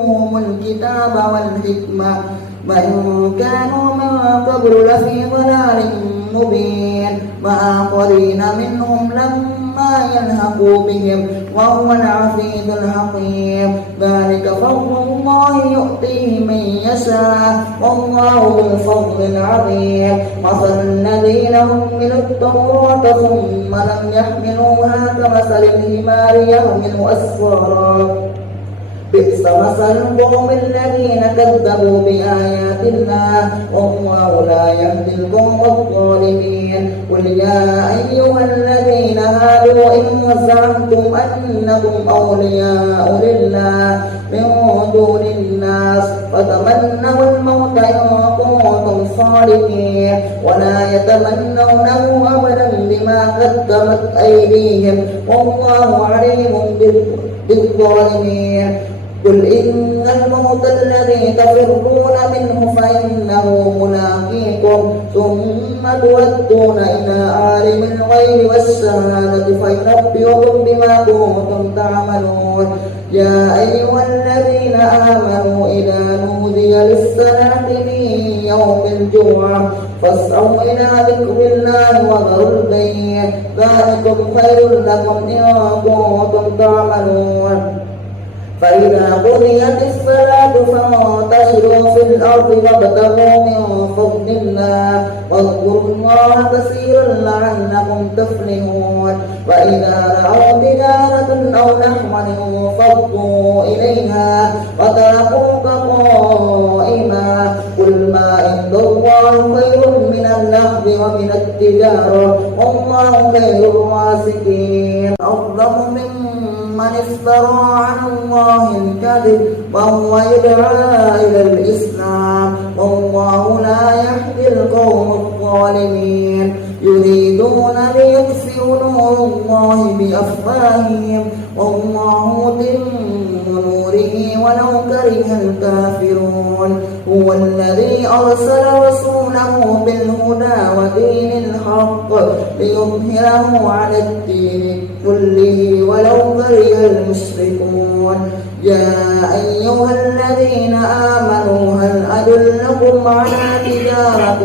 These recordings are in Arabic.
هم الكتاب والحكمة وإن كانوا من قبل لفي ضلال مبين وآخرين منهم لما يلحقوا بهم وهو العزيز الحكيم ذلك فضل الله يؤتيه من يشاء والله ذو الفضل العظيم مثل الذين حملوا التوراة ثم لم يحملوها كمثل الحمار يحمل أسفارا بئس مثل القوم الذين كذبوا بآيات الله والله لا يهدي القوم الظالمين قل يا أيها الذين هادوا إن زعمتم أنكم أولياء لله من دون الناس فتمنوا الموت إن كنتم صادقين ولا يتمنونه أبدا بما قدمت أيديهم والله عليم بالظالمين قل إن الموت الذي تفرون منه فإنه ملاقيكم ثم تردون إلى عالم الغيب والشهادة فينبئكم بما كنتم تعملون يا أيها الذين آمنوا إذا نودي للصلاة من يوم الجمعة فاسعوا إلى ذكر الله وذروا البيع ذلكم خير لكم إن كنتم تعملون فإذا قضيت الصلاة فانتشروا في الأرض وابتغوا من فضل الله واذكروا الله كثيرا لعلكم تفلحون وإذا رأوا تجارة أو لهوا انفضوا إليها وتركوك قائما قل ما عند الله خير من اللهو ومن التجارة والله خير الرازقين أظلم ممن افترى على الله الكذب وهو يدعى إلى الإسلام والله لا يهدي القوم الظالمين يريدون ليطفئوا نور الله بأفواههم والله متم نوره ولو كره الكافرون هو الذي أرسل رسوله بالهدى ودين الحق ليظهره على الدين كله ولو كره المشركون يا أيها الذين آمنوا هل أدلكم على تجارة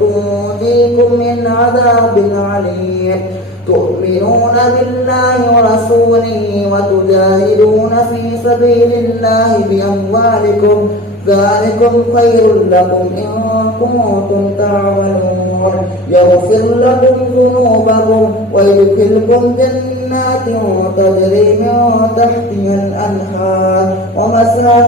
تنجيكم من عذاب عليم تؤمنون بالله ورسوله وتجاهدون في سبيل الله بأموالكم ذلكم خير لكم إن كنتم تعملون يغفر لكم ذنوبكم ويدخلكم جنات تجري من تحتها الأنهار ومساكن